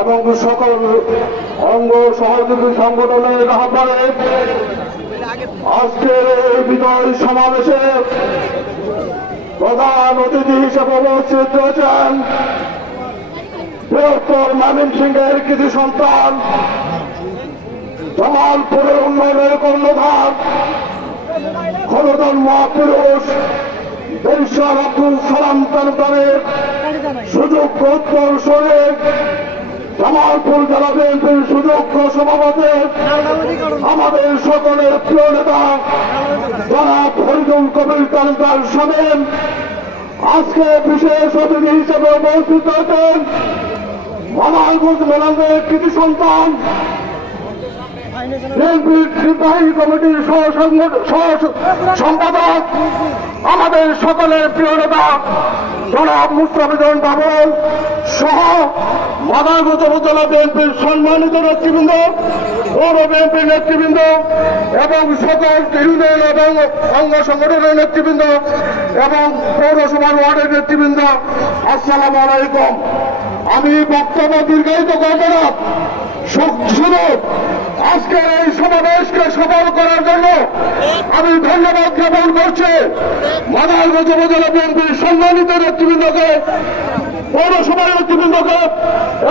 এবং সকল অঙ্গ সহযোগী সংগঠনের আহ্বানে আজকের এই বিজয় সমাবেশে প্রধান অতিথি হিসেবে উপস্থিত রয়েছেন বৃহত্তর ময়মনসিংহের কৃতি সন্তান, জামালপুরের উন্নয়নের কর্ণধার, ক্ষমতার মহাপুরুষ বরিশাল আব্দুল সালাম তালুকদারের সুযোগ্য উত্তর শরীর, জামালপুর জেলা বিএনপির সুযোগ্য সভাপতি, আমাদের সকলের প্রিয় নেতা জনাব ফরিদুল কবির তালুকদার সাহেব আজকে বিশেষ অতিথি হিসেবে উপস্থিত হয়েছেন মাদারগঞ্জ মেলানের কৃতি সন্তান, বিএনপির নির্বাহী কমিটির সহ সম্পাদক, আমাদের সকলের প্রিয় নেতা জনাব মুস্তাফিজুর বাবুল সহ মাদারগঞ্জ উপজেলা বিএনপির সম্মানিত নেতৃবৃন্দ, পৌর বিএনপির নেতৃবৃন্দ এবং সকল ইউনিয়ন এবং অঙ্গ সংগঠনের নেতৃবৃন্দ এবং পৌরসভার ওয়ার্ডের নেতৃবৃন্দ, আসসালামু আলাইকুম। আমি বক্তব্য দীর্ঘায়িত করব না, শুধু আজকের এই সমাবেশকে সফল করার জন্য আমি ধন্যবাদ জ্ঞাপন করছি মাদারগঞ্জ উপজেলা বিএনপির সম্মানিত নেতৃবৃন্দকে, পৌরসভার নেতৃবৃন্দকে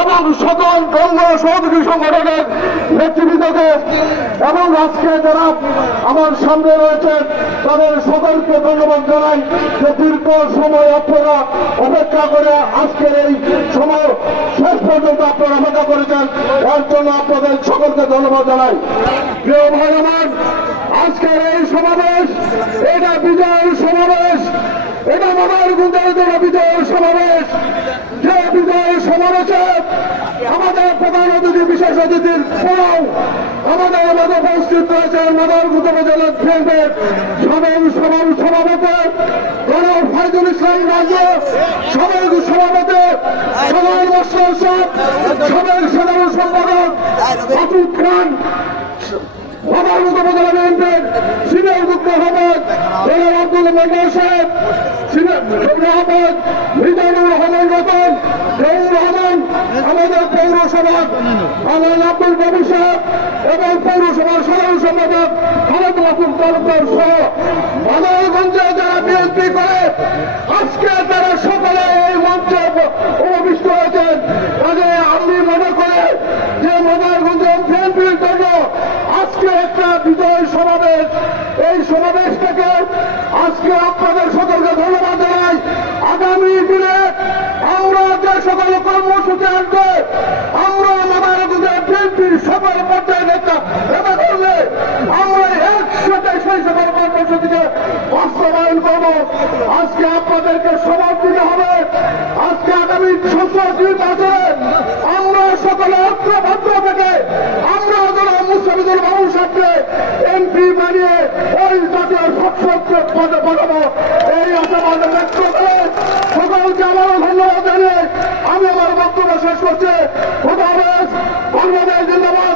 এবং সকল অঙ্গ সহযোগী সংগঠনের নেতৃবৃন্দকে এবং আজকে যারা আমার সামনে রয়েছেন তাদের সকলকে ধন্যবাদ জানাই যে দীর্ঘ সময় আপনারা অপেক্ষা করে আজকের এই সময় শেষ পর্যন্ত আপনারা অপেক্ষা করেছেন, এর জন্য আপনাদের সকলকে ধন্যবাদ জানাই। প্রিয় ভাই আমার, আজকের এই সমাবেশ এটা বিজয়ের সমাবেশ, এটা মাদারগঞ্জের জন্য বিজয়ের সমাবেশ। যে বিজয়ের সমাবেশে আমাদের প্রধান অতিথি বিশেষ অতিথির পরেও আমাদের মধ্যে উপস্থিত রয়েছেন মাদারগঞ্জ উপজেলা বিএনপির সভাপতি জনাব ফাইজুল ইসলাম রাজু, সাবেক সভাপতি সালাল মোস্তফা সাহেব, সাবেক সাধারণ সম্পাদক মাসুদ খান, মাদারগঞ্জ উপজেলা বিএনপির সিনিয়র যুগ্ম আহ্বায়ক জনাব আব্দুল মেজর সাহেব, সিনিয়র যুগ্ম আহ্বায়ক মিজানুর রহমান রতন, জহুর রহমান, আমাদের পৌরসভার আলাল আব্দুল বাবু সাহেব এবং পৌরসভার সাধারণ সম্পাদক খালেদ মাসুদ তালুকদার সহ মাদারগঞ্জে যারা বিএনপি করে আজকে তারা সকলে এই মঞ্চে উপবিষ্ট হয়েছেন। কাজে আমি মনে করি যে মাদারগঞ্জে বিএনপির জন্য আজকে একটা বিজয় সমাবেশ, এই সমাবেশটাকে আজকে আপনাদের সকলকে ধন্যবাদ জানাই। আগামী দিনে আমরা যে সকল কর্মসূচি আসবে আমরা মাদারগঞ্জের বিএনপির সকল পর্যায়ে নেতা করলে আমরা একসাথে সেই সকল কর্মসূচিকে বাস্তবায়ন করব। আজকে আপনাদেরকে সমাজ দিতে হবে। আজকে আগামী সংসদ নির্বাচনে আমরা সকলে ঐক্যবদ্ধ থেকে আমরা যারা মুস্তাফিজুর বাবু সাহেবকে এমপি বানিয়ে ওই জাতীয় সংসদকে পদে বানাবো, এই আশাবাদ ব্যক্ত করে সকলকে আবারও ধন্যবাদ জানিয়ে আমি আমার বক্তব্য শেষ করছি। খোদা হাফেজ। বাংলাদেশ জিন্দাবাদ।